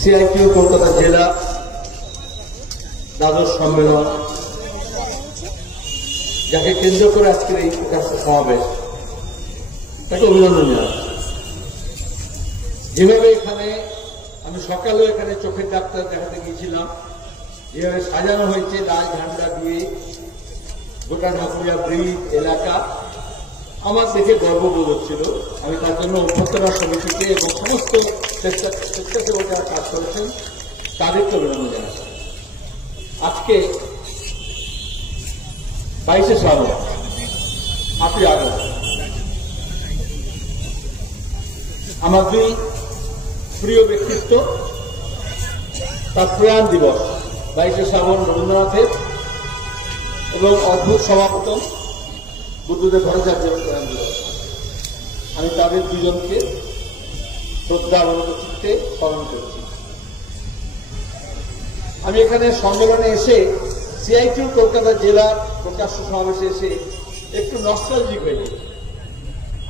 CITU Kolkata জেলা দ্বাদশ সম্মেলন, যাকে কেন্দ্র করে আজকের এই প্রকাশ্য সমাবেশ, তাকে অভিনন্দন জানাচ্ছি। যেভাবে এখানে আমি সকালেও এখানে চোখের ডাক্তার দেখাতে গিয়েছিলাম, যেভাবে সাজানো হয়েছে লাল ঝান্ডা দিয়ে গোটা ঢাকুরিয়া ব্রিজ এলাকা, আমার দেখে গর্ববোধ হচ্ছিল। আমি তার জন্য অভ্যর্থনা সমিতিকে এবং সমস্ত স্বেচ্ছাসেবক যারা কাজ করেছেন তাদেরকে অভিনন্দন জানাচ্ছি। আজকে 22শে শ্রাবণ, 8ই আগস্ট, আমার দুই প্রিয় ব্যক্তিত্ব তার প্রয়াণ দিবস। 22শে শ্রাবণ রবীন্দ্রনাথের এবং অদ্ভুত সমাপতন বুদ্ধদেব ভট্টাচার্যের প্রয়াণ দিবস। আমি তাদের দুজনকে শ্রদ্ধা অবনত চিত্তে স্মরণ করছি। আমি এখানে সম্মেলনে এসে সিআইটিউ কলকাতা জেলার প্রকাশ্য সমাবেশে এসে একটু নস্টালজিক হয়ে গেছি।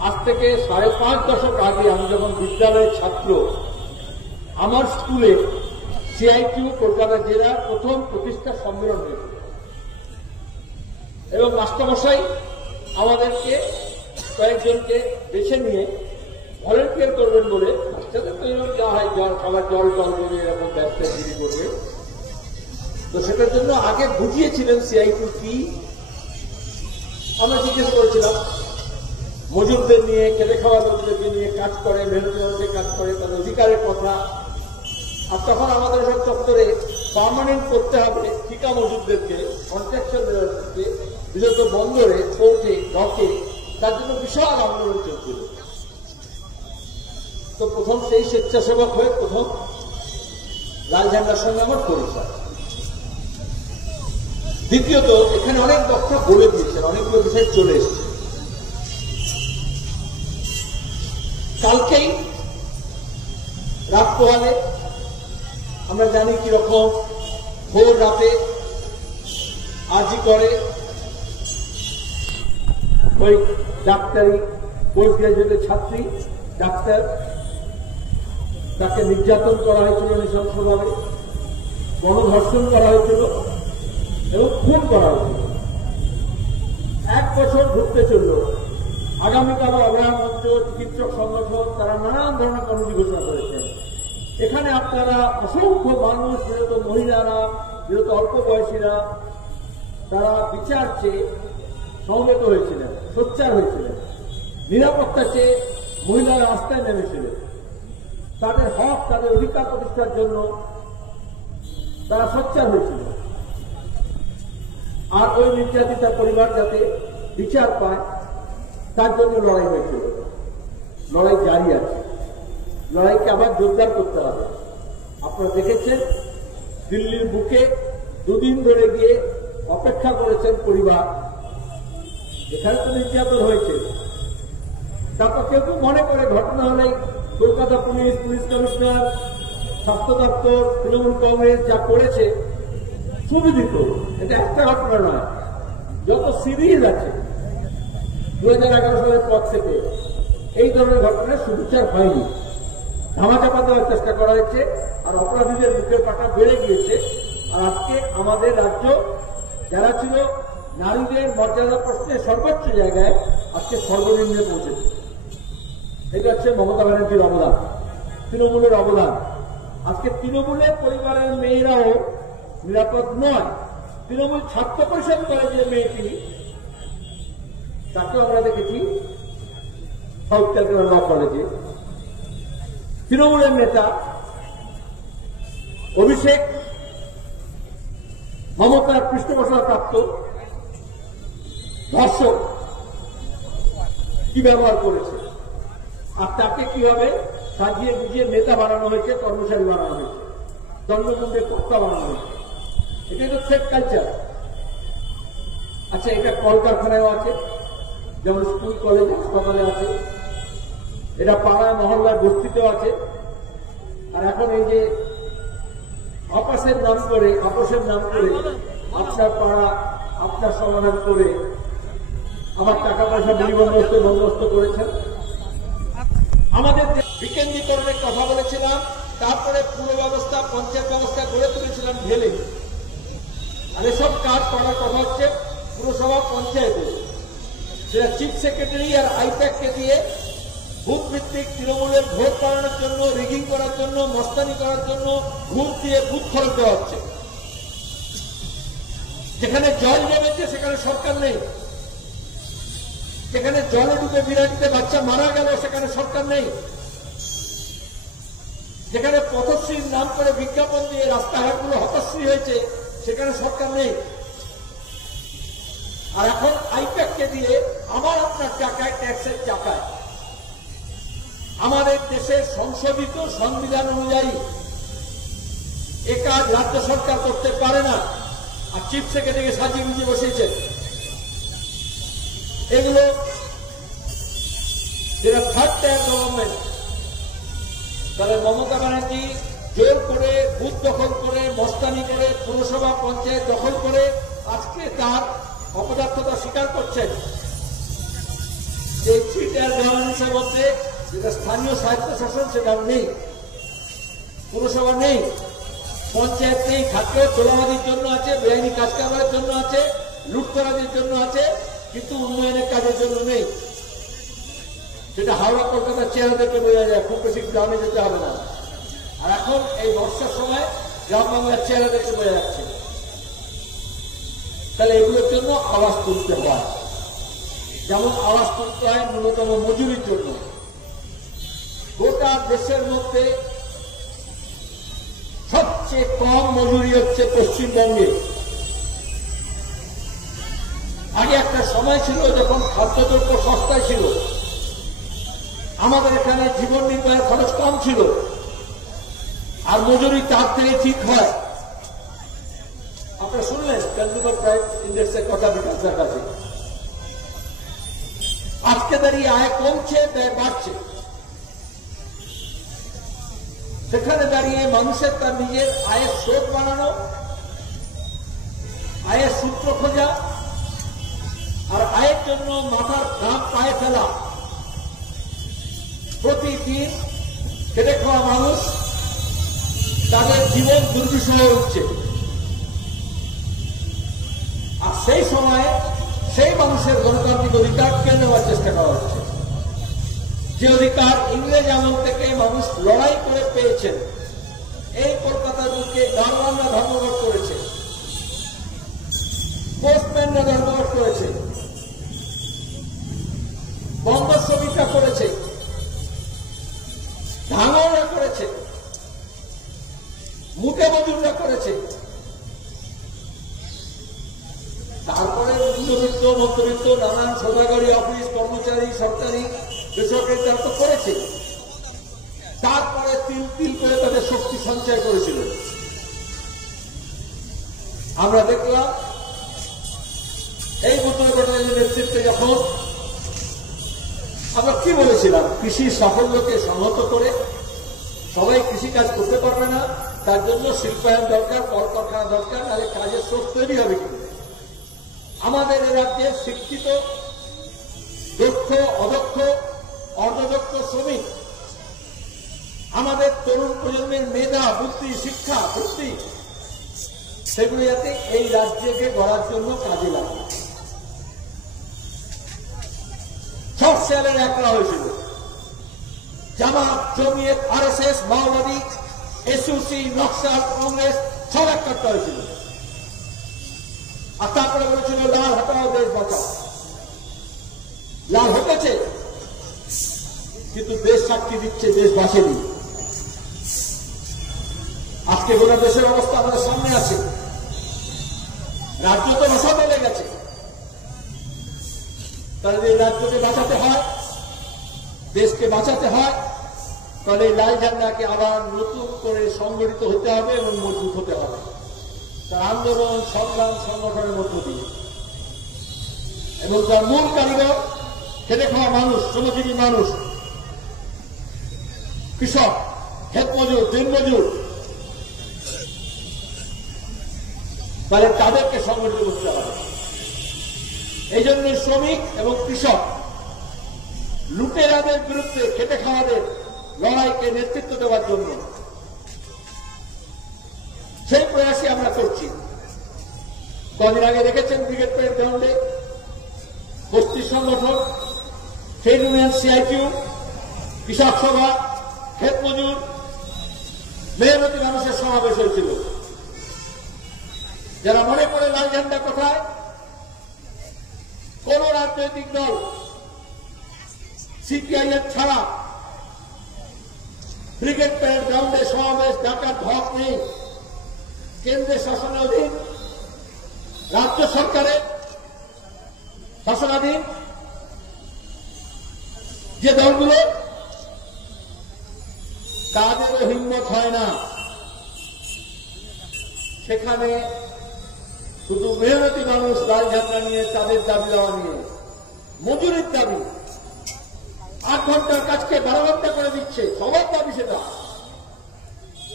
আজ থেকে 5.5 দশক আগে আমি যখন বিদ্যালয়ের ছাত্র, আমার স্কুলে সিআইটিউ কলকাতা জেলার প্রথম প্রতিষ্ঠা সম্মেলন হয়েছিল এবং মাস্টারমশাই আমাদেরকে কয়েকজনকে বেছে নিয়ে ভলেন্টিয়ার করবেন বলে, বাচ্চাদের তো এরকম যা হয় সবার জল করবে, এরকম ব্যবসাগিরি করবে, তো সেটার জন্য আগে বুঝিয়েছিলেন সিআইটিউ কি। আমরা জিজ্ঞেস করেছিলাম মজুরদের নিয়ে, খেতে খাওয়া লোকদেরকে নিয়ে কাজ করে, মেহনতি কাজ করে, তাদের অধিকারের কথা। আর তখন আমাদের সব চত্বরে পার্মানেন্ট করতে হবে ঠিকা মজুরদেরকে, কন্ট্রাকশনদেরকে, বিশেষত বন্দরে, পোর্টে, ডকে, তার জন্য বিশাল আন্দোলন চলছিল। তো প্রথম সেই স্বেচ্ছাসেবক হয়ে প্রথম লাল ঝান্ডার সঙ্গে আমার পরিচয়। দ্বিতীয়ত, এখানে অনেক বক্তা বলে দিয়েছেন, অনেকগুলো বিষয় চলে এসছে। কালকেই রাত পোহালে আমরা জানি কিরকম ভোর রাতে আরজি করে ওই ডাক্তারি পোস্ট গ্রাজুয়েটের ছাত্রী ডাক্তার, তাকে নির্যাতন করা হয়েছিল নৃশংসভাবে, গণধর্ষণ করা হয়েছিল এবং খুন করা হয়েছিল। 1 বছর ঘুরতে চলল। আগামীকাল অভয়ার মঞ্চ, চিকিৎসক সংগঠন, তারা নানান ধরনের কর্মসূচি ঘোষণা করেছেন। এখানে আপনারা অসংখ্য মানুষ, বিরত মহিলারা, বিরত অল্প বয়সীরা, তারা বিচার চেয়ে সমবেত হয়েছিলেন, সোচ্চার হয়েছিলেন। নিরাপত্তা চেয়ে মহিলারা রাস্তায় নেমেছিলেন। তাদের হক, তাদের অধিকার প্রতিষ্ঠার জন্য তারা সোচ্চার হয়েছিল। আর ওই নির্যাতিতার পরিবার যাতে বিচার পায় তার জন্য লড়াই হয়েছিল। লড়াই জারি আছে, লড়াইকে আবার জোরদার করতে হবে। আপনারা দেখেছেন দিল্লির বুকে 2 দিন ধরে গিয়ে অপেক্ষা করেছেন পরিবার, এখানে তো নির্যাতন হয়েছে। তারপর কেউ কেউ মনে করে ঘটনা হলেই কলকাতা পুলিশ, পুলিশ কমিশনার, স্বাস্থ্য দপ্তর, তৃণমূল কংগ্রেস যা করেছে সুবিদিত। এটা একটা ঘটনা নয়, যত সিরিজ আছে 2011 সালের পর থেকে এই ধরনের ঘটনার সুবিচার হয়নি। ধামাচাপা দেওয়ার চেষ্টা করা হয়েছে, আর অপরাধীদের বুকের পাটা বেড়ে গিয়েছে। আর আজকে আমাদের রাজ্য যারা ছিল নারীদের মর্যাদা প্রশ্নে সর্বোচ্চ জায়গায়, আজকে সর্বনিম্নে পৌঁছেছে। এটা হচ্ছে মমতা ব্যানার্জির অবদান, তৃণমূলের অবদান। আজকে তৃণমূলের পরিবারের মেয়েরাও নিরাপদ নয়। তৃণমূল ছাত্র পরিষদ করে যে মেয়েটি, তাকেও আমরা দেখেছি সাউথ ক্যালকাটা ল কলেজে। তৃণমূলের নেতা অভিষেক মমতার পৃষ্ঠপোষকপ্রাপ্ত ধর্ষক কি ব্যবহার করেছে, আর তাকে কিভাবে সাজিয়ে গুজিয়ে নেতা বানানো হয়েছে, কর্মচারী বানানো হয়েছে, দণ্ডমুণ্ডের কর্তা বানানো হয়েছে। এটাই তো থ্রেট কালচার। আচ্ছা, এটা কলকারখানায়ও আছে, যেমন স্কুল, কলেজ, হাসপাতালে আছে। এটা পাড়া মহল্লার বস্তিতেও আছে। আর এখন এই যে আপসের নাম করে আপনার পাড়া, আপনার সমাধান করে আমার টাকা পয়সা বন্দোবস্ত করেছেন। আমাদের বিকেন্দ্রীকরণের কথা বলেছিলাম, তারপরে পুরো ব্যবস্থা, পঞ্চায়েত ব্যবস্থা গড়ে তুলেছিলাম ঢেলে। আর এসব কাজ করার কথা হচ্ছে পুরসভা পঞ্চায়েতে, সেটা চিফ সেক্রেটারি আর আইপ্যাককে দিয়ে বুথ ভিত্তিক তৃণমূলের ভোট বাড়ানোর জন্য, রিগিং করার জন্য, মস্তানি করার জন্য ঘুষ দিয়ে বুথ খরচ দেওয়া হচ্ছে। যেখানে জল জমেছে সেখানে সরকার নেই, যেখানে জলে ডুবে বিরাটিতে বাচ্চা মারা গেল সেখানে সরকার নেই, যেখানে পথশ্রীর নাম করে বিজ্ঞাপন দিয়ে রাস্তাঘাটগুলো হতশ্রী হয়েছে সেখানে সরকার নেই। আর এখন আইপ্যাককে দিয়ে আমার আপনার টাকায়, ট্যাক্সের টাকায় আমাদের দেশের সংশোধিত সংবিধান অনুযায়ী এ কাজ রাজ্য সরকার করতে পারে না। আর চিফ সেক্রেটারিকে সাজিয়ে গুজিয়ে বসিয়েছে। এগুলো যেটা থার্ড টায়ার গভর্নমেন্ট, তাহলে মমতা ব্যানার্জি জোর করে, বুথ দখল করে, মস্তানি করে, পুরসভা পঞ্চায়েত দখল করে আজকে তার অপদার্থতা স্বীকার করছেন। এই থ্রি টায়ার গভর্নেন্সের মধ্যে যেটা স্থানীয় স্বায়ত্তশাসন সেটা নেই, পুরসভা নেই, পঞ্চায়েত নেই, থাকলেও তোলাবাদির জন্য আছে, বেআইনি কাজ কারবারের জন্য আছে, লুটতরাজের জন্য আছে, কিন্তু উন্নয়নের কাজের জন্য নেই। সেটা হাওড়া কলকাতার চেহারা দেখে বোঝা যায়, খুব বেশি গ্রামে যেতে হবে না। আর এখন এই বর্ষার সময় গ্রাম বাংলার চেহারা দেখে বোঝা যাচ্ছে। তাহলে এগুলোর জন্য আওয়াজ তুলতে হয়, যেমন আওয়াজ তুলতে হয় ন্যূনতম মজুরির জন্য। গোটা দেশের মধ্যে সবচেয়ে কম মজুরি হচ্ছে পশ্চিমবঙ্গে। আগে একটা সময় ছিল যখন খাদ্যদ্রব্য সস্তায় ছিল, আমাদের এখানে জীবন নির্বাহের খরচ কম ছিল, আর মজুরি তার থেকে ঠিক হয়। আপনারা শুনলেন কনজিউমার প্রাইস ইন্ডেক্সের কথা বিকাশের কাছে। আজকে দাঁড়িয়ে আয় কমছে, ব্যয় বাড়ছে। সেখানে দাঁড়িয়ে মানুষের তার নিজের আয়ের স্রোত বানানো, আয়ের সূত্র খোঁজা, আর আয়ের জন্য মাথার ঘাম পায়ে ফেলা। প্রতিদিন খেটে খাওয়া মানুষ তাদের জীবন দুর্বিষহ উঠছে। আর সেই সময়ে সেই মানুষের গণতান্ত্রিক অধিকার কেড়ে নেওয়ার চেষ্টা করা হচ্ছে, যে অধিকার ইংরেজ আমল থেকে মানুষ লড়াই করে পেয়েছেন। এই কলকাতা দুর্গে গাঁওয়ানরা ধর্মঘট করেছে, পোস্টম্যানরা ধর্মঘট করেছে, বন্ধ শ্রমিকরা করেছে, ধাঙররা করেছে, মুটে মজুররা করেছে। তারপরে উচ্চবিত্ত, মধ্যবিত্ত, নানান সরকারি অফিস কর্মচারী, সরকারি বেসরকারি তারা তো করেছে। তারপরে তিল তিল করে তাদের শক্তি সঞ্চয় করেছিল। আমরা দেখলাম এই বুদ্ধদেব ভট্টাচার্যের নেতৃত্বে যখন আমরা কি বলেছিলাম, কৃষির সাফল্যকে সংহত করে সবাই কৃষি কাজ করতে পারবে না, তার জন্য শিল্পায়ন দরকার, কলকারখানা দরকার, নাহলে কাজের সোর্স তৈরি হবে কিন্তু। আমাদের এ রাজ্যের শিক্ষিত, দক্ষ, অদক্ষ, অর্ধদক্ষ শ্রমিক, আমাদের তরুণ প্রজন্মের মেধা, বুদ্ধি, শিক্ষা, বুদ্ধি, সেগুলো যাতে এই রাজ্যকে গড়ার জন্য কাজে লাগে। সব শেয়ালের একলা হয়েছিল, জামাত, জমিয়ত, আরএসএস, মাওবাদী, এসইউসি, নকশাল, কংগ্রেস সব একটা হয়েছিল। আর তারপরে বলেছিল লাল হটাও, দেশ বাঁচাও। লাল হতেছে, কিন্তু দেশ সাক্ষী দিচ্ছে দেশ বাঁচেনি। আজকে গোটা দেশের অবস্থা আমাদের সামনে আছে। রাজ্য তো রসা চলে গেছে, তাহলে এই রাজ্যকে বাঁচাতে হয়, দেশকে বাঁচাতে হয়, তাহলে এই লাল ঝান্ডাকে আবার নতুন করে সংগঠিত হতে হবে এবং মজবুত হতে হবে। তার আন্দোলন, সংগ্রাম, সংগঠনের মধ্য দিয়ে, এবং তার মূল কারিগর খেটে খাওয়া মানুষ, শ্রমজীবী মানুষ, কৃষক, ক্ষেত মজুর, দিনমজুর, তাহলে তাদেরকে সংগঠিত করতে হবে। এই জন্য শ্রমিক এবং কৃষক লুটেরাদের বিরুদ্ধে খেটে খাওয়াদের লড়াইকে নেতৃত্ব দেওয়ার জন্য সেই প্রয়াসই আমরা করছি। কদিন আগে দেখেছেন ব্রিগেড প্যারেড গ্রাউন্ডে বস্তির সংগঠন, ট্রেড ইউনিয়ন, সিআইটিউ, কৃষক সভা, ক্ষেত মজুর, মেহনতি মানুষের সমাবেশ হয়েছিল। যারা মনে করে লাল ঝান্ডা কোথায়, কোন রাজনৈতিক দল সিপিআইএম ছাড়া ব্রিগেড প্যারেড গ্রাউন্ডে সমাবেশ ডাকার ধক নেই। কেন্দ্রের শাসনাধীন, রাজ্য সরকারের শাসনাধীন যে দলগুলো, তাদেরও হিম্মত হয় না সেখানে শুধু মেহনতি মানুষ লাল ঝান্ডা নিয়ে তাদের দাবি দেওয়া নিয়ে, মজুরির দাবি, 8 ঘন্টার কাজকে 12 ঘন্টা করে দিচ্ছে, সবার দাবি সেটা।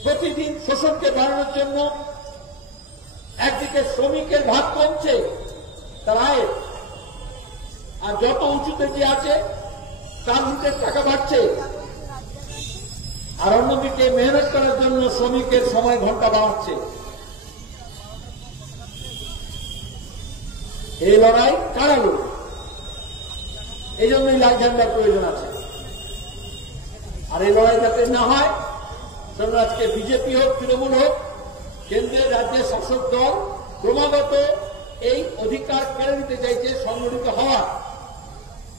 প্রতিদিন শোষণকে বাড়ানোর জন্য একদিকে শ্রমিকের ভাত কমছে তার আয়ের, আর যত উঁচুতে যে আছে তার নিচের টাকা বাড়ছে, আর অন্যদিকে মেহনত করার জন্য শ্রমিকের সময় ঘন্টা বাড়াচ্ছে। এই লড়াই কারা লড়বে? এই জন্যই লাল ঝান্ডার প্রয়োজন আছে। আর এই লড়াই যাতে না হয় সেজন্য আজকে বিজেপি হোক, তৃণমূল হোক, কেন্দ্রের রাজ্যের শাসক দল ক্রমাগত এই অধিকার কেড়ে নিতে চাইছে, সংগঠিত হওয়ার,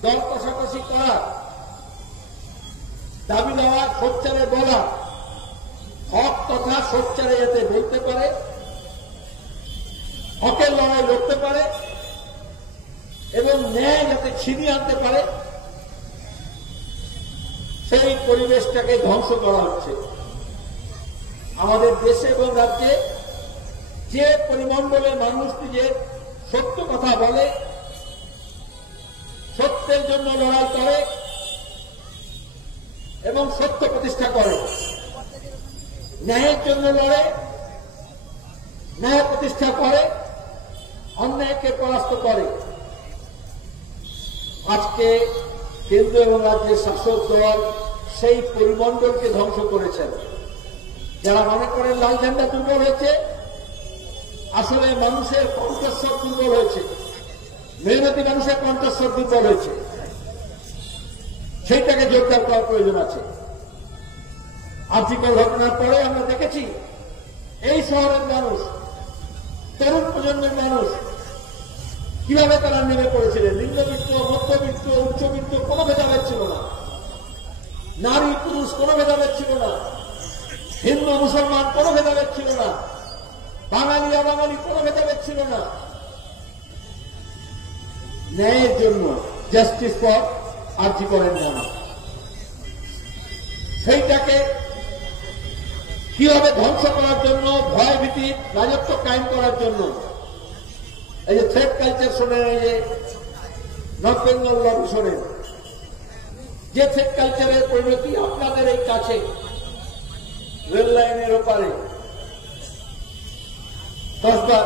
দল কষাকষি করার, দাবি দেওয়া, সোচ্চারে বলা, হক কথা সোচ্চারে যাতে বলতে পারে, হকের লড়াই লড়তে পারে এবং ন্যায় যাতে ছিনিয়ে আনতে পারে, সেই পরিবেশটাকে ধ্বংস করা হচ্ছে। আমাদের দেশে এবং রাজ্যে যে পরিমণ্ডলে মানুষ নিজের সত্য কথা বলে, সত্যের জন্য লড়াই করে এবং সত্য প্রতিষ্ঠা করে, ন্যায়ের জন্য লড়ে, ন্যায় প্রতিষ্ঠা করে, অন্যায়কে পরাস্ত করে, আজকে কেন্দ্র এবং রাজ্যের শাসক দল সেই পরিমণ্ডলকে ধ্বংস করেছেন। যারা মনে করেন লাল ঝান্ডা দুর্বল হয়েছে, আসলে মানুষের কণ্ঠস্বর দুর্বল হয়েছে, মেহনতি মানুষের কণ্ঠস্বর দুর্বল হয়েছে, সেইটাকে জোরদার করার প্রয়োজন আছে। আর্থিক ঘটনার পরে আমরা দেখেছি এই শহরের মানুষ, তরুণ প্রজন্মের মানুষ কিভাবে তারা নেমে পড়েছিলেন। নিম্নবিত্ত, মধ্যবিত্ত, উচ্চবিত্ত কোনো ভেদাভেদ ছিল না, নারী পুরুষ কোনো ভেদাভেদ ছিল না, হিন্দু মুসলমান কোনো ভেদাভেদ ছিল না, বাঙালি অবাঙালি কোনো ভেদাভেদ ছিল না। ন্যায়ের জন্য, জাস্টিস ফর আরজি করেন না, সেইটাকে কিভাবে ধ্বংস করার জন্য, ভয় ভীতি, রাজত্ব কায়েম করার জন্য, এই যে থ্রেড কালচার শোনেন, এই যে নর্থ বেঙ্গল লবি শোনেন, যে থ্রেড কালচারের পরিণতি আপনাদের এই কাছে রেল লাইনের ওপারে 10 বার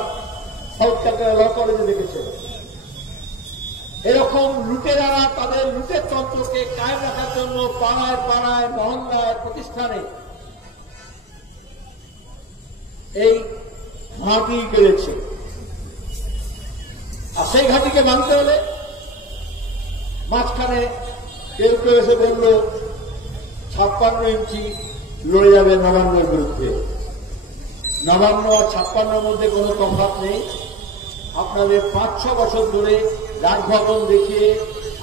সাউথ ক্যালকাটা ল কলেজে দেখেছেন। এরকম লুটেরারা তাদের লুটের তন্ত্রকে কায়েম রাখার জন্য পাড়ায় পাড়ায়, মহল্লায়, প্রতিষ্ঠানে এই ঘাঁটি গেড়েছে। আর সেই ঘাঁটিকে মানতে হলে মাঝখানে কেউ কেউ এসে বলল 56 ইঞ্চি লড়ে যাবে নবান্নের বিরুদ্ধে। নবান্ন আর 56-র মধ্যে কোনো তফাৎ নেই। আপনাদের 5-6 বছর ধরে রাজভবন দেখিয়ে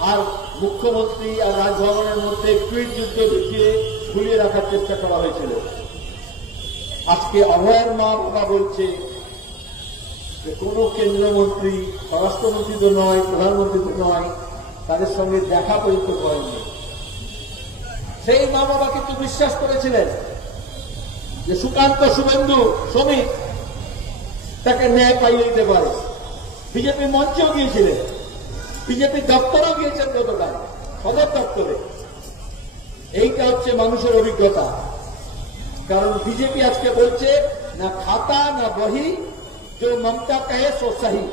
আর মুখ্যমন্ত্রী আর রাজভবনের মধ্যে টুইট যুদ্ধ দেখিয়ে ঝুলিয়ে রাখার চেষ্টা করা হয়েছিল। আজকে অভয়ের মা বাবা বলছে যে কোন কেন্দ্রমন্ত্রী, স্বরাষ্ট্রমন্ত্রী তো নয়, প্রধানমন্ত্রী তো নয়, তাদের সঙ্গে দেখা পর্যন্ত করেননি। সেই মা বাবা কিন্তু বিশ্বাস করেছিলেন যে সুকান্ত, শুভেন্দু, শ্রমিক তাকে ন্যায় পাইয়ে দিতে পারে। বিজেপি মঞ্চেও গিয়েছিলেন, বিজেপি দপ্তরেও গিয়েছেন, গতকাল সদর দপ্তরে। এইটা হচ্ছে মানুষের অভিজ্ঞতা। কারণ বিজেপি আজকে বলছে না খাতা না বহি, যে মমতা কাহে সো সাহি।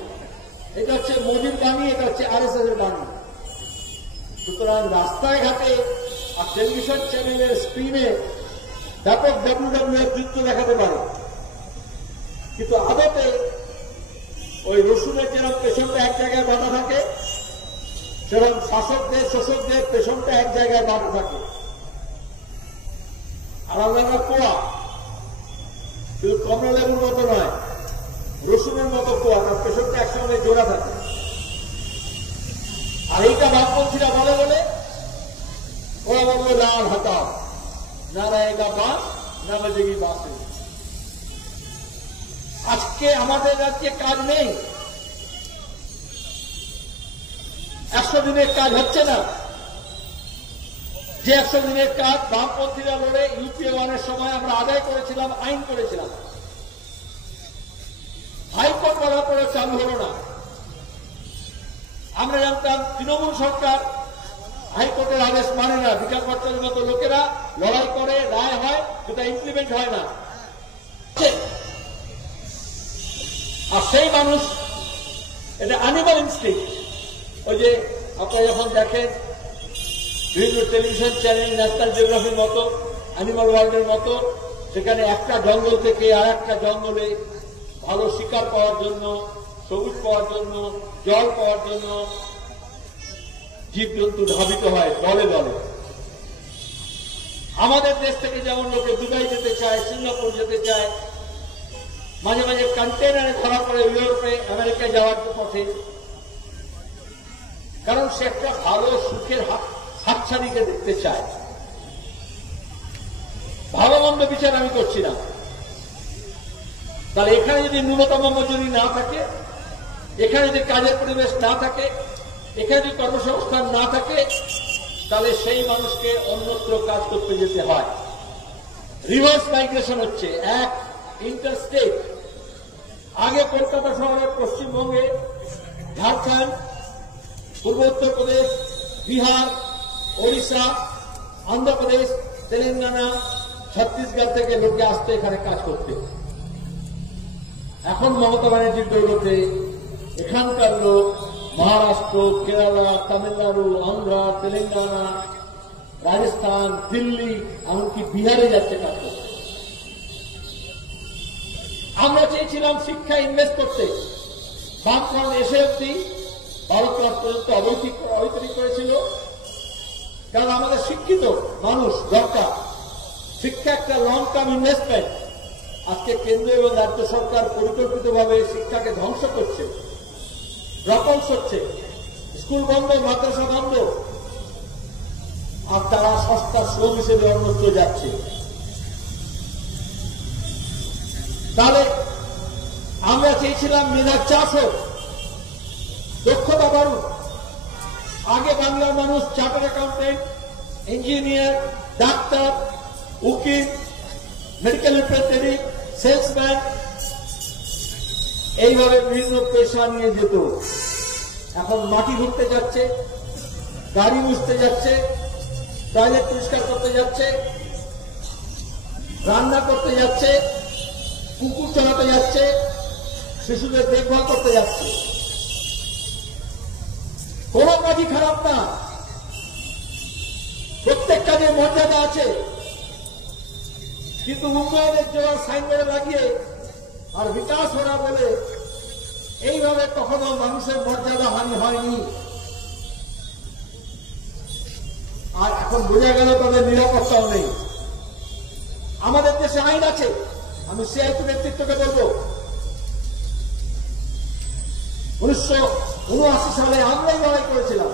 এটা হচ্ছে মোদির বাণী, এটা হচ্ছে আরএসএস এর বাণী। সুতরাং রাস্তায় ঘাটে আর টেলিভিশন চ্যানেলের স্ক্রিনে ব্যাপক WWF যুদ্ধ দেখাতে পারে, কিন্তু আদতে ওই রসুনের যেরকম পেছনটা এক জায়গায় বাঁধা থাকে, সেরকম শাসকদের শোষকদের পেছনটা এক জায়গায় বাঁধা থাকে। আর আমরা কোয়া, কিন্তু কমলা লেবুর মতো নয়, রসুনের মতো কোয়া, তার পেছনটা একসঙ্গে জোড়া থাকে। আর এইটা বামপন্থীরা বলে বলে ওরা বললো লাল হাতাও না রায়েগা বাস না বাজেগি বাসে। আজকে আমাদের রাজ্যে কাজ নেই, 100 দিনের কাজ হচ্ছে না। যে 100 দিনের কাজ বামপন্থীরা বলে ইউপিএ 1-এর সময় আমরা আদায় করেছিলাম, আইন করেছিলাম, হাইকোর্ট বলার পরে চালু হলো না। আমরা জানতাম তৃণমূল সরকার হাইকোর্টের আদেশ মানে না, বিকাশ ভট্টাচার্যের মতো লোকেরা লড়াই করে, রায় হয়, সেটা ইমপ্লিমেন্ট হয় না। আর সেই মানুষ, এটা অ্যানিমাল ইনস্টিংক্ট। ওই যে আপনারা যখন দেখেন বিভিন্ন টেলিভিশন চ্যানেল, ন্যাশনাল জিওগ্রাফির মতো, অ্যানিমাল ওয়ার্ল্ডের মতো, সেখানে একটা জঙ্গল থেকে আর একটা জঙ্গলে ভালো শিকার পাওয়ার জন্য, সবুজ পাওয়ার জন্য, জল পাওয়ার জন্য জীবজন্তু ধাবিত হয় দলে দলে। আমাদের দেশ থেকে যেমন লোকে দুবাই যেতে চায়, সিঙ্গাপুর যেতে চায়, মাঝে মাঝে কন্টেনারে ধরা পড়ে ইউরোপে, আমেরিকায় যাওয়ার পথে, কারণ সে একটা ভালো সুখের হাতছানিকে দেখতে চায়। ভালো মন্দ বিচার আমি করছি না। তাহলে এখানে যদি ন্যূনতম মজুরি না থাকে, এখানে যদি কাজের পরিবেশ না থাকে, এখানে যদি কর্মসংস্থান না থাকে, তাহলে সেই মানুষকে অন্যত্র কাজ করতে যেতে হয়। রিভার্স মাইগ্রেশন হচ্ছে, এক ইন্টারস্টেট। আগে কলকাতা শহরে পশ্চিমবঙ্গে, ঝাড়খণ্ড, পূর্ব উত্তরপ্রদেশ, বিহার, ওড়িশা, অন্ধ্রপ্রদেশ, তেলেঙ্গানা, ছত্তিশগড় থেকে লোকে আসতো এখানে কাজ করতে। এখন মমতা ব্যানার্জির দৌলতে এখানকার লোক মহারাষ্ট্র, কেরালা, তামিলনাড়ু, অন্ধ্রা, তেলেঙ্গানা, রাজস্থান, দিল্লি, এমনকি বিহারে যাচ্ছে কাজ করতে। আমরা চেয়েছিলাম শিক্ষা ইনভেস্ট করতে, বামফ্রন্ট এসে অব্দি 12 ক্লাস পর্যন্ত অবৈতনিক করেছিল, কারণ আমাদের শিক্ষিত মানুষ দরকার। শিক্ষা একটা লং টার্ম ইনভেস্টমেন্ট। আজকে কেন্দ্র এবং রাজ্য সরকার পরিকল্পিতভাবে শিক্ষাকে ধ্বংস করছে, ড্রপআউট হচ্ছে, স্কুল বন্ধ, মাদ্রাসা বন্ধ, আর তারা সস্তা শ্রম হিসেবে অন্যত্র যাচ্ছে। তাহলে আমরা চেয়েছিলাম মেধার চাষ হোক, দক্ষতা বাড়ুক। আগে বাংলার মানুষ চার্টার্ড অ্যাকাউন্টেন্ট, ইঞ্জিনিয়ার, ডাক্তার, উকিল, মেডিকেল রিপ্রেজেন্টেটিভ, সেলসম্যান, এইভাবে বিভিন্ন পেশা নিয়ে যেত। এখন মাটি ঘুরতে যাচ্ছে, গাড়ি মুছতে যাচ্ছে, টয়লেট পরিষ্কার করতে যাচ্ছে, রান্না করতে যাচ্ছে, কুকুর চালাতে যাচ্ছে, শিশুদের দেখভাল করতে যাচ্ছে। কোন কাজই খারাপ না, প্রত্যেক কাজে মর্যাদা আছে। কিন্তু উন্নয়নের জন্য সাইনবোর্ড লাগিয়ে আর বিকাশ হরা বলে এইভাবে কখনো মানুষের মর্যাদা হানি হয়নি। আর এখন বোঝা গেল তাদের নিরাপত্তাও নেই। আমাদের দেশে আইন আছে, আমি সিআইপি নেতৃত্বকে বলবো, 1979 সালে আমরাই লড়াই করেছিলাম,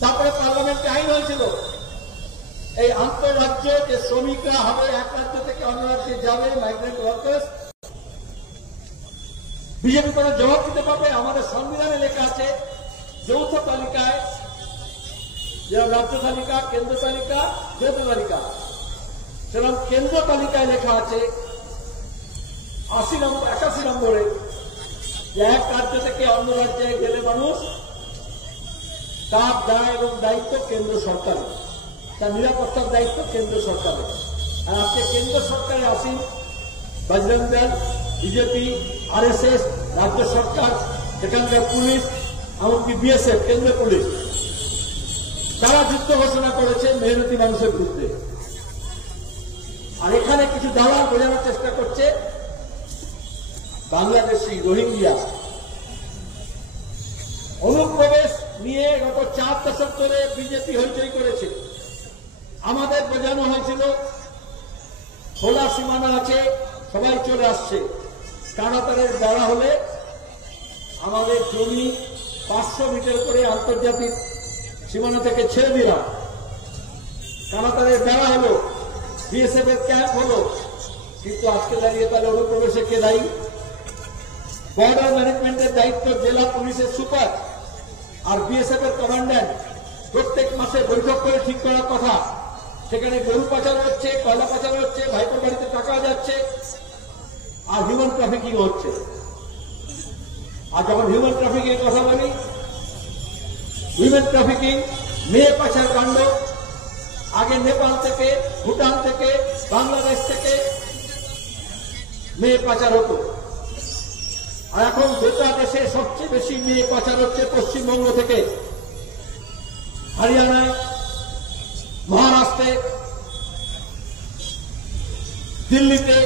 তারপরে পার্লামেন্টে আইন হয়েছিল, এই আন্তঃরাজ্য যে শ্রমিকরা হবে, এক রাজ্য থেকে অন্য রাজ্যে যাবে, মাইগ্রেন্ট ওয়ার্কার্স, বিজেপি কোনো জবাব দিতে পারবে? আমাদের সংবিধানে লেখা আছে যৌথ তালিকায়, যেরকম রাজ্য তালিকা, কেন্দ্র তালিকা, যৌথ তালিকা, সেরকম কেন্দ্র তালিকায় লেখা আছে 81 নম্বরে, যে এক রাজ্য থেকে অন্য রাজ্যে গেলে মানুষ, তার দায় এবং দায়িত্ব কেন্দ্র সরকারের, তার নিরাপত্তার দায়িত্ব কেন্দ্র সরকারের। আর আজকে কেন্দ্র সরকারে আসেন বজরং দল, বিজেপি, আরএসএস, রাজ্য সরকার, সেখানকার পুলিশ, এমনকি বিএসএফ, কেন্দ্রীয় পুলিশ, তারা যুদ্ধ ঘোষণা করেছে মেহনতি মানুষের বিরুদ্ধে। আর এখানে কিছু দালাল বোঝানোর চেষ্টা করছে বাংলাদেশি রোহিঙ্গা অনুপ্রবেশ নিয়ে গত 4 দশক ধরে বিজেপি হইচই করেছে। আমাদের বোঝানো হয়েছিল খোলা সীমানা আছে, সবাই চলে আসছে। কাঁটাতারের বেড়া হলে আমাদের জমি 500 মিটার করে আন্তর্জাতিক সীমানা থেকে ছেড়ে দিলাম। কাঁটাতারের বেড়া হলো, বিএসএফ এর ক্যাম্প হলো, কিন্তু আজকে দাঁড়িয়ে তাহলে অনুপ্রবেশে কে দায়ী? বর্ডার ম্যানেজমেন্টের দায়িত্ব জেলা পুলিশের সুপার আর বিএসএফ এর কমান্ড্যান্ট। প্রত্যেক মাসে বৈঠক করে ঠিক করার কথা। সেখানে গরু পাচার হচ্ছে, কয়লা পাচার হচ্ছে, ভাইপোর বাড়িতে টাকা যাচ্ছে, আর হিউম্যান ট্রাফিকিং হচ্ছে। আর যখন হিউম্যান ট্রাফিকিং এর কথা বলি, হিউম্যান ট্রাফিকিং, মেয়ে পাচার কাণ্ড আগে নেপাল থেকে, ভুটান থেকে, বাংলাদেশ থেকে মেয়ে পাচার হতো, আর এখন গোটা দেশে সবচেয়ে বেশি মেয়ে পাচার হচ্ছে পশ্চিমবঙ্গ থেকে। হরিয়ানায়, মহারাষ্ট্রে, দিল্লিতে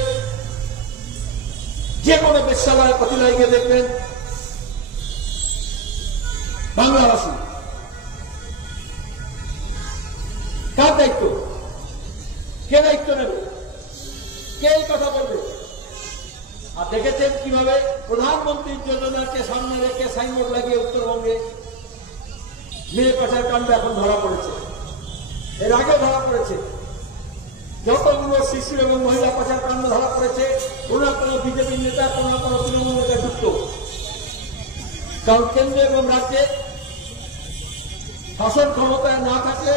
যে কোনো বেশ্যালয় পতিলাইকে দেখবেন বাংলাভাষী। কার দায়িত্ব? কে দায়িত্ব নেবে? কে এই কথা বলবে? আর দেখেছেন কিভাবে প্রধানমন্ত্রীর যোজনাকে সামনে রেখে সাইনবোর্ড লাগিয়ে উত্তরবঙ্গে মেয়ে পাচার কাণ্ড এখন ধরা পড়েছে। এর আগে ধরা পড়েছে যতগুলো শিশু এবং মহিলা পাচার কাণ্ড ধরা পড়েছে, কোনো না কোনো বিজেপি নেতা, কোনো না কোনো তৃণমূল নেতা যুক্ত। কারণ কেন্দ্র এবং রাজ্যে শাসন ক্ষমতায় না থাকলে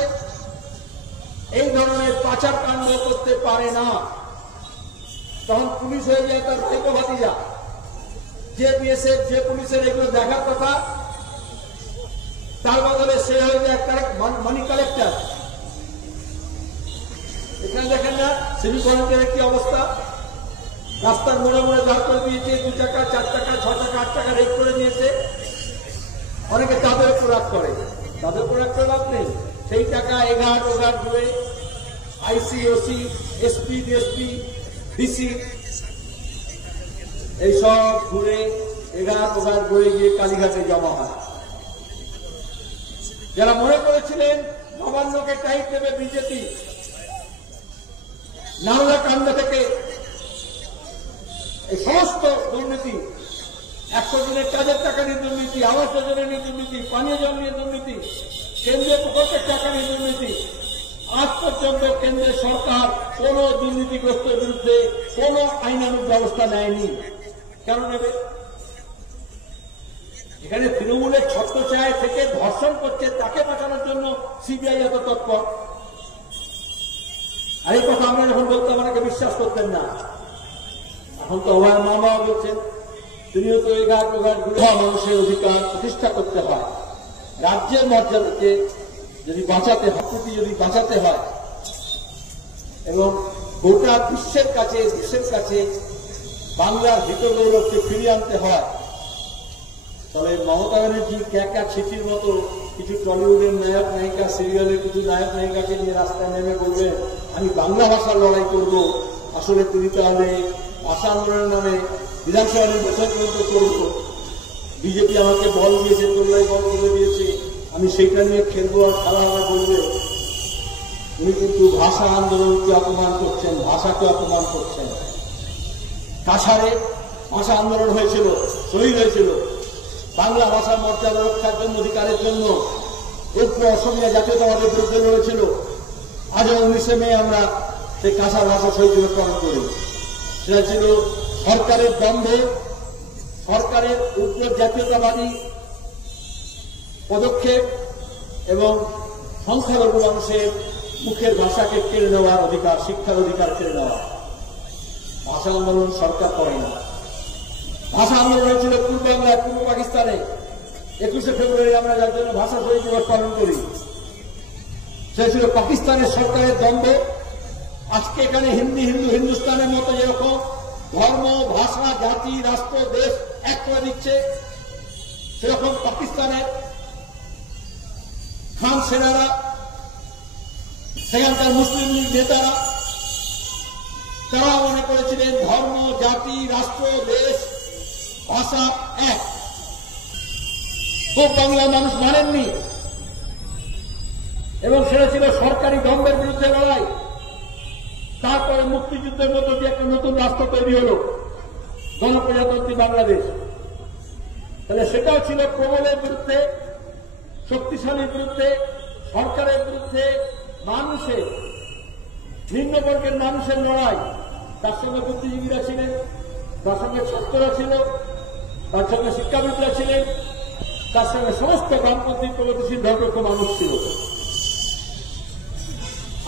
এই ধরনের পাচার কাণ্ড করতে পারে না। তখন পুলিশ হয়ে যায় তার ভাইপো ভাতিজা। যে বিএসএফ, যে পুলিশের এগুলো দেখার কথা, তার বদলে সে হয়ে যায় মানি কালেক্টর। এখানে দেখেন না সিভিল ভলেন্টিয়ারের কি অবস্থা? রাস্তার মোড়ে মোড়ে দাঁড় করে দিয়েছে, 2 টাকা, 4 টাকা, 6 টাকা, 8 টাকা রেট করে দিয়েছে। অনেকে তাদের উপর রাগ করে, তাদের উপর রাগ করে লাভ নেই। সেই টাকা এঘাট ওঘাট ঘুরে আইসি, ওসি, এসপি, ডিএসপি, ডিসি এইসব ঘুরে এঘাট ওঘাট ঘুরে গিয়ে কালীঘাটে জমা হয়। যারা মনে করেছিলেন নবান্নকে টাইট দেবে বিজেপি, নামলা কাণ্ড থেকে এই সমস্ত দুর্নীতি, 100 দিনের কাজের টাকা নিয়ে দুর্নীতি, আবাস যোজনা নিয়ে দুর্নীতি, পানীয় জল নিয়ে দুর্নীতি, কেন্দ্রীয় প্রকল্পের টাকা নিয়ে দুর্নীতি, আজ পর্যন্ত কেন্দ্রের সরকার কোন দুর্নীতিগ্রস্তের বিরুদ্ধে কোন আইনানুগ ব্যবস্থা নেয়নি। কেন নেবে? এখানে তৃণমূলের ছত্রছায়া থেকে ধর্ষণ করছে, তাকে বাঁচানোর জন্য সিবিআই এত তৎপর। আর এই কথা আমরা যখন বলতাম অনেকে বিশ্বাস করতেন না। এখন তো আমার মা বাবা বলছেন, তিনিও তো এঘাট ওঘাট ঘুরে মানুষের অধিকার প্রতিষ্ঠা করতে হয়। রাজ্যের মর্যাদাকে যদি বাঁচাতে হয়, যদি বাঁচাতে হয় এবং গোটা বিশ্বের কাছে, দেশের কাছে বাংলার ভিতর গৌরবকে ফিরিয়ে আনতে হয়, তবে মমতা ব্যানার্জি ক্যাকা ছিটির মতো কিছু টলিউডের নায়ক নায়িকা, সিরিয়ালের কিছু নায়ক নায়িকাকে নিয়ে রাস্তায় নেমে বলবেন আমি বাংলা ভাষার লড়াই করব। আসলে তিনি তাহলে ভাষা আন্দোলনের নামে বিধানসভা নির্বাচন পর্যন্ত করব। বিজেপি আমাকে বল দিয়েছে, তোল্লাই বল করে দিয়েছে, আমি সেইটা নিয়ে খেলবো আর খেলা হবে বলবে। উনি কিন্তু ভাষা আন্দোলনকে অপমান করছেন, ভাষাকে অপমান করছেন। কাছাড়ে ভাষা আন্দোলন হয়েছিল, শহীদ হয়েছিল। বাংলা ভাষার মর্যাদা রক্ষার জন্য, অধিকারের জন্য উগ্র অসমীয়া জাতীয়তাবাদের বিরুদ্ধে লড়েছিল। আজ 19শে মে আমরা সেই কাছাড় ভাষা শহীদ দিবস পালন করি। সেটা ছিল সরকারের দ্বন্দ্ব, সরকারের উগ্র জাতীয়তাবাদী পদক্ষেপ এবং সংখ্যালঘু মানুষের মুখের ভাষাকে কেড়ে নেওয়ার অধিকার, শিক্ষার অধিকার কেড়ে নেওয়া। ভাষা আন্দোলন সরকার করে না। ভাষা আন্দোলন হয়েছিল পূর্ব বাংলায়, পূর্ব পাকিস্তানে। 21শে ফেব্রুয়ারি আমরা যার জন্য ভাষা শহীদ দিবস পালন করি, সেটা ছিল পাকিস্তানের সরকারের দ্বন্দ্ব। আজকে এখানে হিন্দি, হিন্দু, হিন্দুস্তানের মতো যেরকম ধর্ম, ভাষা, জাতি, রাষ্ট্র, দেশ এক করে দিচ্ছে, সেরকম পাকিস্তানের খান সেনারা, সেখানকার মুসলিম লীগ নেতারা, তারা মনে করেছিলেন ধর্ম, জাতি, রাষ্ট্র, দেশ ভাষা এক। খুব বাংলার মানুষ মানেননি, এবং সেটা ছিল সরকারি দম্ভের বিরুদ্ধে লড়াই। তারপরে মুক্তিযুদ্ধের মধ্য দিয়ে একটা নতুন রাষ্ট্র তৈরি হল, গণপ্রজাতন্ত্রী বাংলাদেশ। তাহলে সেটাও ছিল প্রবলের বিরুদ্ধে, শক্তিশালীর বিরুদ্ধে, সরকারের বিরুদ্ধে, মানুষের, নিম্নবর্গের মানুষের লড়াই। তার সঙ্গে বুদ্ধিজীবীরা ছিলেন, তার সঙ্গে ছাত্ররা ছিল, তার সঙ্গে শিক্ষাবিদরা ছিলেন, তার সঙ্গে সমস্ত বামপন্থী প্রগতিশীল ধর্মনিরপেক্ষ মানুষ ছিল।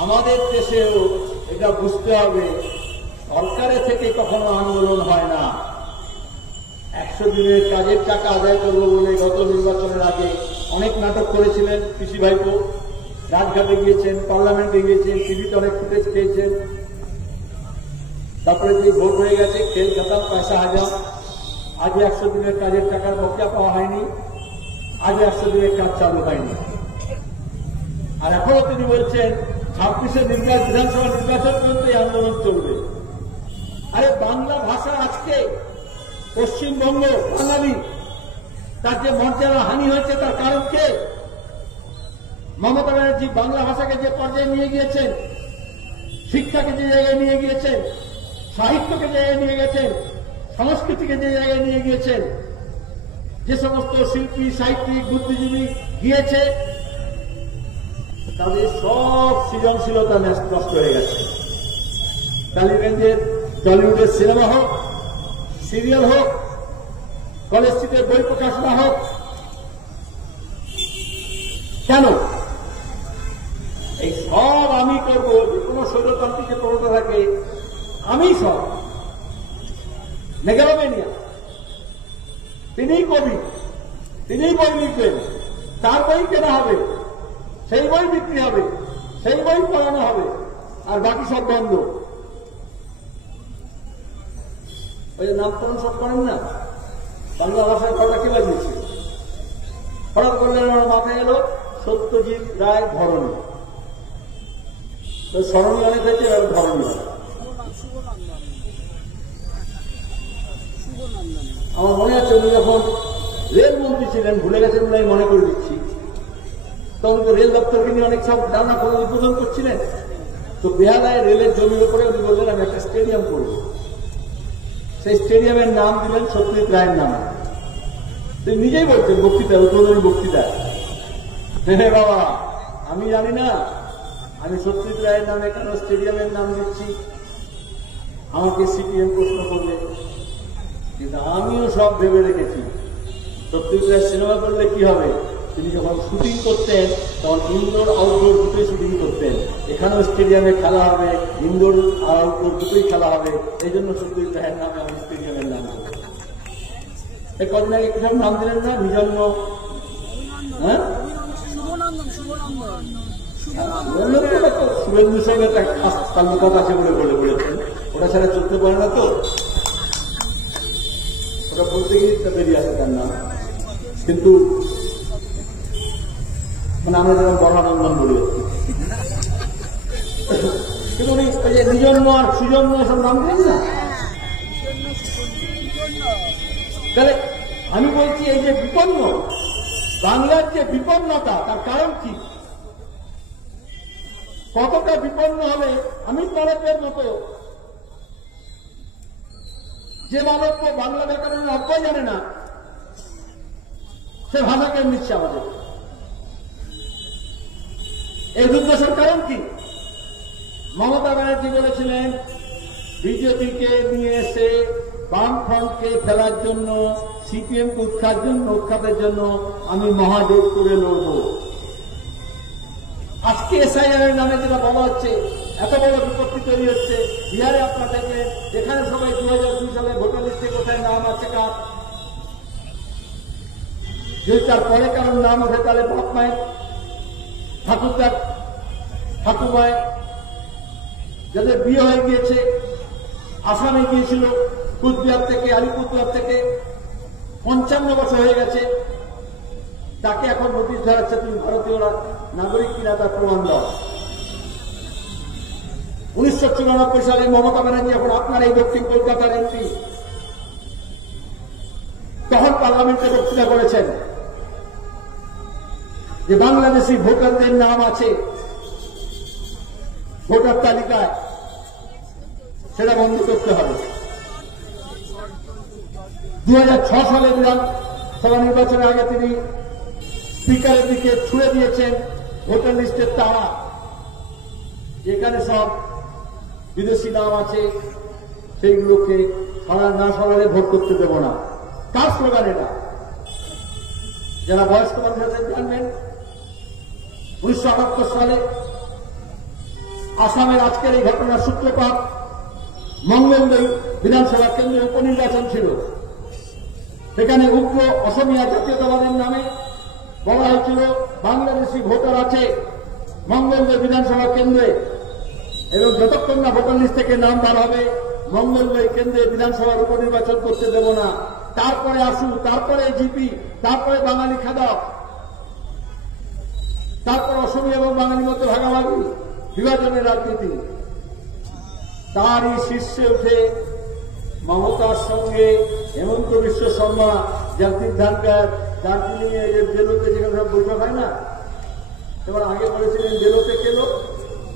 আমাদের দেশেও এটা বুঝতে হবে, সরকারের থেকে কখনো আন্দোলন হয় না। 100 দিনের কাজের টাকা আদায় করবো বলে গত নির্বাচনের আগে অনেক নাটক করেছিলেন পিসি ভাইপো। রাজঘাটে গিয়েছেন, পার্লামেন্টে গিয়েছেন, টিভিতে অনেক ফুটেজ পেয়েছেন। তারপরে যে ভোট হয়ে গেছে, খেল খাতাম, পয়সা হাজার। আগে 100 দিনের কাজের টাকার বকেয়া পাওয়া হয়নি, আগে 100 দিনের কাজ চালু হয়নি। আর এখনো তিনি বলছেন 26-এ বিধানসভা নির্বাচন পর্যন্ত এই আন্দোলন চলবে। আরে বাংলা ভাষা আজকে পশ্চিমবঙ্গ বাঙালি, তার যে মর্যাদা হানি হয়েছে তার কারণ কে? মমতা ব্যানার্জি বাংলা ভাষাকে যে পর্যায়ে নিয়ে গিয়েছেন, শিক্ষাকে যে জায়গায় নিয়ে গিয়েছেন, সাহিত্যকে যে জায়গায় নিয়ে গেছেন, সংস্কৃতিকে যে জায়গায় নিয়ে গিয়েছেন, যে সমস্ত শিল্পী, সাহিত্যিক, বুদ্ধিজীবী গিয়েছে, তাদের সব সৃজনশীলতা নষ্ট হয়ে গেছে। টালিগঞ্জের টলিউডের সিনেমা হোক, সিরিয়াল হোক, কলেজ স্ট্রিটের বই প্রকাশনা হোক, কেন এই সব আমি করবো? যে কোনো স্বৈরতান্ত্রিক প্রবণতা থাকে, আমি সব মেগালোম্যানিয়া। তিনিই কবি, তিনিই বই লিখবেন, তার বই কেনা হবে, সেই বই বিক্রি হবে, সেই বই পড়ানো হবে, আর বাকি সব বন্ধ। ওই যে নামকরণ সব করেন না, বাংলা ভাষায় কড়া কে লাগিয়েছে? হঠাৎ করলে আমার মাথায় এলো সত্যজিৎ রায় ধরণী। স্মরণী অনেক হয়েছে, এবার ধরণী হয়। আমার মনে আছে উনি যখন রেলমন্ত্রী ছিলেন, ভুলে গেছেন বলে আমি মনে করে দিচ্ছি, তখন তো রেল দপ্তরকে নিয়ে অনেক সব নানা করে উদ্বোধন করছিলেন। তো বেহালায় রেলের জমির উপরে উনি বললেন আমি একটা স্টেডিয়াম করব। সেই স্টেডিয়ামের নাম দিলেন সত্যজিৎ রায়ের নামে। তিনি নিজেই বলছেন বক্তৃতায়, উদ্বোধনী বক্তৃতায়, হ্যাঁ বাবা আমি জানি না আমি সত্যজিৎ রায়ের নামে কেন স্টেডিয়ামের নাম দিচ্ছি, আমাকে সিপিএম প্রশ্ন করবে, কিন্তু আমিও সব ভেবে রেখেছি সত্যজিৎ রায় সিনেমা করলে কি হবে। তিনি যখন শুটিং করতেন তখন ইনডোর আউটডোর দুটোই শুটিং করতেন। এখানেও স্টেডিয়ামে খেলা হবে, ইনডোর আউটডোর দুটোই খেলা হবে। এই জন্য সত্যজিৎ রায়ের নামে আমি স্টেডিয়ামের নাম করব। এই কদিন আগে কিসব নাম দিলেন না, নিজন্য, হ্যাঁ শুভেন্দুর সঙ্গে একটা তাল্লুকাত আছে বলে বলেছেন, ওটা ছাড়া চলতে পারে না। তো ওটা বলতে গিয়ে বেরিয়ে আসে তার নাম, কিন্তু মানে আমরা যেমন বর্ণানন্দন বলি, কিন্তু উনি ওই যে নিজন্য আর সুজন্য সব নাম দিলেন না। তাহলে আমি বলছি এই যে বিপন্ন, বাংলার যে বিপন্নতা, তার কারণ কি? কতটা বিপন্ন হবে? আমি মানবের মতো যে মানব বাংলা ব্যাকরণের অর্থই জানে না, সে ভাষাকে নিচ্ছে আমাদের। এই দুর্দশার কারণ কি? মমতা ব্যানার্জি বলেছিলেন বিজেপিকে নিয়ে এসে বামফ্রন্টকে ফেলার জন্য, সিপিএম কে উৎখাতের জন্য আমি মহাজোট করে লড়ব। আজকে এসআইআর এর নামে যেটা বলা হচ্ছে, এত বড় বিপত্তি তৈরি হচ্ছে। বিহারে আপনার দেখবেন, এখানে সবাই 2002 সালে ভোটার লিস্টে কোথায় নাম আছে কার, যদি তার পরে কারোর নাম ওঠে তাহলে বাপ মায়ের, ঠাকুরদার, ঠাকুমায়, যাদের বিয়ে হয়ে গিয়েছে, আসামে গিয়েছিল কুচবিহার থেকে, আলিপুরদুয়ার থেকে, 55 বছর হয়ে গেছে, তাকে এখন নোটিশ ধরাচ্ছে তুমি ভারতীয় নাগরিক কিনা তার প্রমাণ দাও। 1994 সালে মমতা ব্যানার্জি এখন আপনার এই দক্ষিণ কলকাতার এমপি, পার্লামেন্টে বক্তৃতা করেছেন যে বাংলাদেশি ভোটারদের নাম আছে ভোটার তালিকায়, সেটা বন্ধ করতে হবে। 2006 সালে বিধানসভা নির্বাচনের আগে তিনি স্পিকারের দিকে ছুঁড়ে দিয়েছেন ভোটার লিস্টের তারা, যেখানে সব বিদেশি নাম আছে, সেইগুলোকে না সরালে ভোট করতে দেব না। কার স্লোগান এটা? যারা বয়স্ক মানুষ আছেন জানবেন, 1978 সালে আসামের আজকের এই ঘটনার সূত্রপাত মঙ্গলদৈ বিধানসভা কেন্দ্রে উপনির্বাচন ছিল। সেখানে উগ্র অসমিয়া জাতীয়তাবাদের নামে বলা হয়েছিল বাংলাদেশি ভোটার আছে মঙ্গলদৈ বিধানসভা কেন্দ্রে, এবং যতক্ষণ না ভোটার লিস্ট থেকে নাম বার হবে মঙ্গলদৈ কেন্দ্রে বিধানসভার উপনির্বাচন করতে দেব না। তারপরে আসু, তারপরে জিপি, তারপরে বাঙালি খাদক, তারপর অসমী এবং বাঙালির মধ্যে ভাগাভাগি, বিভাজনের রাজনীতি। তারই শীর্ষে উঠে মমতার সঙ্গে হেমন্ত বিশ্ব শর্মা, জগদীপ ধনকর দার্জিলিং এ জেলোতে যেখানে সব বৈঠক হয় না, এবার আগে করেছিলেন জেলোতে কেন,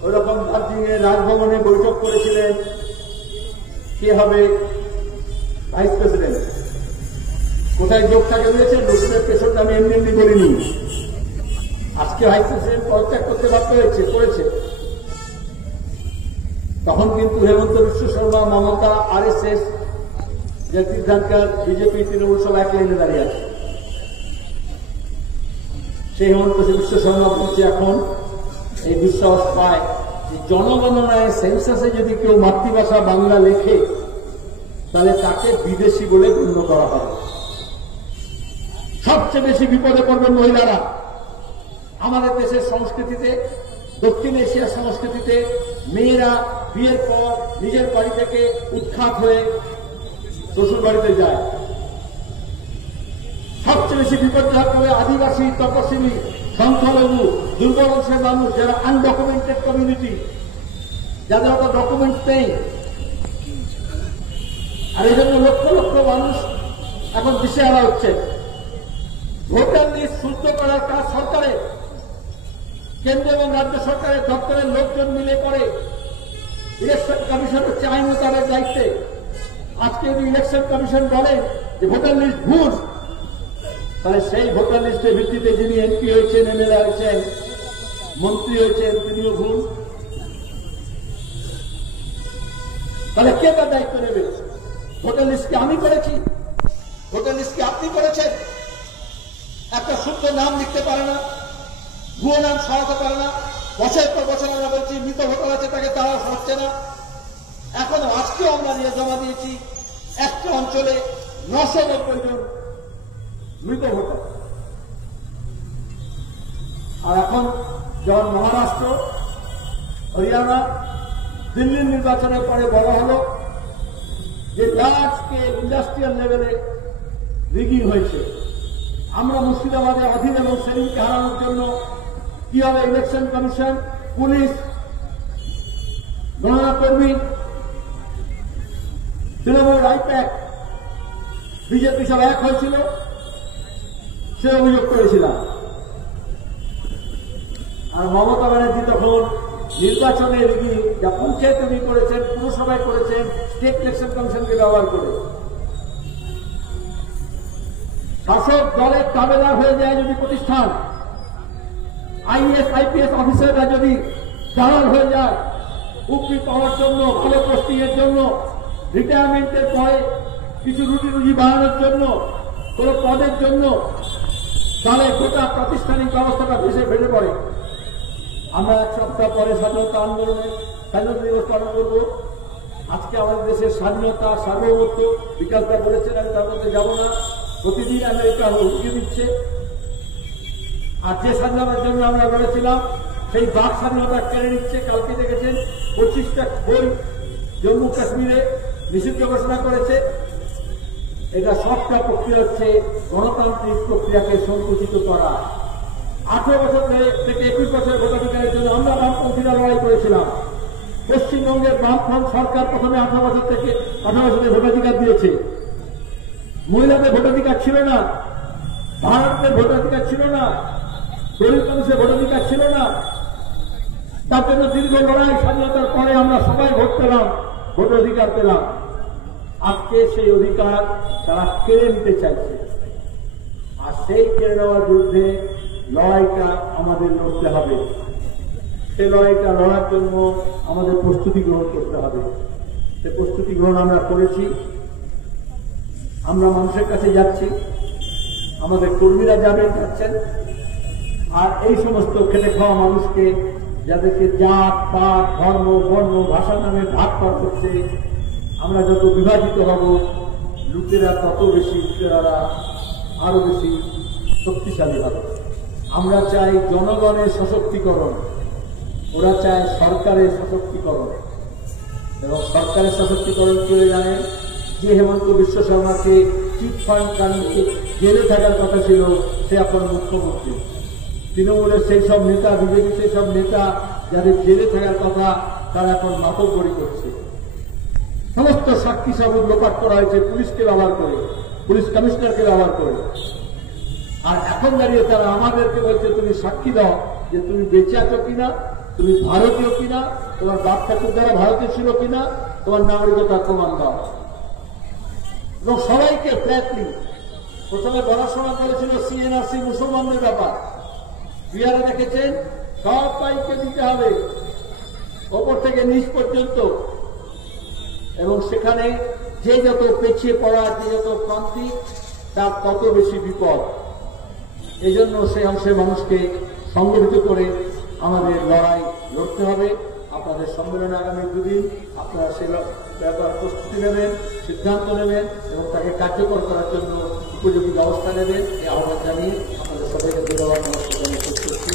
ওইরকম দার্জিলিং এ রাজভবনে বৈঠক করেছিলেন কে হবে ভাইস প্রেসিডেন্ট। কোথায় যোগ থাকে রয়েছে, নতুনের পেছনটা আমি এমনি এমনি করিনি। আজকে ভাইস প্রেসিডেন্ট পদত্যাগ করতে বাধ্য হয়েছে, করেছে। তখন কিন্তু হেমন্ত বিশ্ব শর্মা, মমতা, RSS, জগদীপ ধনকর, বিজেপি, তৃণমূল সব এক লাইনে দাঁড়িয়ে আছে। সেই হেমন্ত বিশ্ব শর্মা বলছে এখন এই দুঃসাহস পায় যে জনগণনায় সেন্সাসে যদি কেউ মাতৃভাষা বাংলা লেখে তাহলে তাকে বিদেশি বলে গণ্য করা হবে। সবচেয়ে বেশি বিপদে পড়বেন মহিলারা। আমাদের দেশের সংস্কৃতিতে, দক্ষিণ এশিয়ার সংস্কৃতিতে মেয়েরা বিয়ের পর নিজের বাড়ি থেকে উৎখাত হয়ে শ্বশুর বাড়িতে যায়। সবচেয়ে বেশি বিপর্যয় হবে আদিবাসী, তপশিলি, সংখ্যালঘু, দুর্বল অংশের মানুষ, যারা আনডকুমেন্টেড কমিউনিটি, যাদের অত ডকুমেন্ট নেই। আর এই জন্য লক্ষ লক্ষ মানুষ এখন দিশেহারা হচ্ছে। ভোটার লিস্ট শুদ্ধ করার কাজ সরকারের, কেন্দ্র এবং রাজ্য সরকারের দপ্তরের লোকজন মিলে করে। ইলেকশন কমিশন হচ্ছে আইন মোতাবেক দায়িত্বে। আজকে যদি ইলেকশন কমিশন বলে যে ভোটার লিস্ট ভুল, তাহলে সেই ভোটার লিস্টের ভিত্তিতে যিনি এমপি হয়েছেন, MLA হয়েছেন, মন্ত্রী হয়েছেন, তিনিও ভুল। তাহলে কে তার দায়িত্ব নেবে? ভোটার লিস্ট কি আমি করেছি? ভোটার লিস্ট কি আপনি করেছেন? একটা শুদ্ধ নাম লিখতে পারে না, ভুয়ো নাম সরাতে পারে না। বছর পর বছর আমরা বলছি মৃত ভোটার আছে, তাকে তারা সরছে না। এখন আজকেও আমরা নিয়ে জমা দিয়েছি একটা অঞ্চলে 990 জন মৃত ভোটার। আর এখন যখন মহারাষ্ট্র, হরিয়ানা, দিল্লির নির্বাচনের পরে বলা হল যে লার্জ স্কেল ইন্ডাস্ট্রিয়াল লেভেলে রিগিং হয়েছে, আমরা মুর্শিদাবাদে অধীন এবং সেলিমকে হারানোর জন্য কিভাবে ইলেকশন কমিশন, পুলিশ, গণনা কর্মী, তৃণমূল, আইপ্যাক, বিজেপি সব এক হয়েছিল, সে অভিযোগ করেছিলাম। আর মমতা ব্যানার্জি তখন নির্বাচনে রিগিং, যা পঞ্চায়েতে করেছেন, পুরসভায় করেছেন, স্টেট ইলেকশন কমিশনকে ব্যবহার করে। শাসক দলের তাবেদার হয়ে যায় যদি প্রতিষ্ঠান, IAS, IPS অফিসাররা যদি দালাল হয়ে যায় উপরি পাওয়ার জন্য, ভালো পোস্টিং এর জন্য, রিটায়ারমেন্টের পরে কিছু রুটি রুজি বাড়ানোর জন্য, কোন পদের জন্য, তাহলে গোটা প্রাতিষ্ঠানিক ব্যবস্থাটা ভেসে ফেলে পড়ে। আমরা এক সপ্তাহ পরে স্বাধীনতা আন্দোলনে স্বাধীনতা দিবস পালন করব। আজকে আমাদের দেশের স্বাধীনতা, সার্বভৌমত্ব, বিকাশদা বলেছেন, আমি তার মধ্যে যাব না। প্রতিদিন আমেরিকা হুমকি দিচ্ছে। আর যে স্বাধীনতার জন্য আমরা লড়েছিলাম সেই বাক স্বাধীনতা কেড়ে নিচ্ছে। কালকে দেখেছেন 25টা বই জম্মু কাশ্মীরে নিষিদ্ধ ঘোষণা করেছে। এটা সবটা প্রক্রিয়া হচ্ছে গণতান্ত্রিক প্রক্রিয়াকে সংকুচিত করা। 18 বছর থেকে 21 বছর ভোটাধিকারের জন্য আমরা বামপন্থীরা লড়াই করেছিলাম। পশ্চিমবঙ্গের বামফ্রন্ট সরকার প্রথমে 18 বছর থেকে 18 বছরের ভোটাধিকার দিয়েছে। মহিলাদের ভোটাধিকার ছিল না, ভারতের ভোটাধিকার ছিল না, দলিত মানুষের ভোটাধিকার ছিল না। তার জন্য দীর্ঘ লড়াই, স্বাধীনতার পরে আমরা সবাই ভোট পেলাম, ভোটাধিকার পেলাম। আজকে সেই অধিকার তারা কেড়ে নিতে চাইছে, আর সেই কেড়ে নেওয়ার বিরুদ্ধে লড়াইটা আমাদের লড়তে হবে। সেই লড়াইটা লড়ার জন্য আমাদের প্রস্তুতি গ্রহণ করতে হবে। সেই প্রস্তুতি গ্রহণ আমরা করেছি। আমরা মানুষের কাছে যাচ্ছি, আমাদের কর্মীরা যাচ্ছেন, আর এই সমস্ত খেটে খাওয়া মানুষকে, যাদেরকে জাত পাত ধর্ম বর্ণ ভাষা নামে ভাগ করা করছে, আমরা যত বিভাজিত হব, লোকেরা তত বেশি আরো বেশি শক্তিশালী হবে। আমরা চাই জনগণের সশক্তিকরণ, ওরা চায় সরকারের সশক্তিকরণ। এবং সরকারের সশক্তিকরণ কেউ জানেন যে হেমন্ত বিশ্ব শর্মাকে চিট ফান্ড কারণে জেলে থাকার কথা ছিল, সে এখন মুখ্যমন্ত্রী। তৃণমূলের সেই সব নেতা, বিজেপির সেই সব নেতা যাদের জেলে থাকার কথা, তারা এখন মাতব্বরি করছে। সমস্ত সাক্ষী সাবুত লোপাট করা হয়েছে পুলিশকে ব্যবহার করে, পুলিশ কমিশনারকে ব্যবহার করে। আর এখন দাঁড়িয়ে তারা আমাদেরকে বলছে তুমি সাক্ষী দাও যে তুমি বেঁচে আছো কিনা, তুমি ভারতীয় কিনা, তোমার বাপ ঠাকুর দ্বারা ভারতীয় ছিল কিনা, তোমার নাগরিকতার প্রমাণ দাও। এবং সবাইকে ফ্ল্যাটলি প্রথমে বলার সময় বলেছিল সিএনআরসি মুসলমানদের ব্যাপার, বিহারে দেখেছেন সবাইকে দিতে হবে ওপর থেকে নিচ পর্যন্ত। এবং সেখানে যে যত পেছিয়ে পড়া, যে যত প্রান্তিক, তার তত বেশি বিপদ। এই জন্য সেই অংশের মানুষকে সংগঠিত করে আমাদের লড়াই লড়তে হবে। আপনাদের সম্মেলনে আগামী দুদিন আপনারা সে ব্যাপার প্রস্তুতি নেবেন, সিদ্ধান্ত নেবেন এবং তাকে কার্যকর করার জন্য উপযোগী ব্যবস্থা নেবেন, এই আহ্বান জানিয়ে আপনাদের সবাইকে ধন্যবাদ নমস্কার করছি।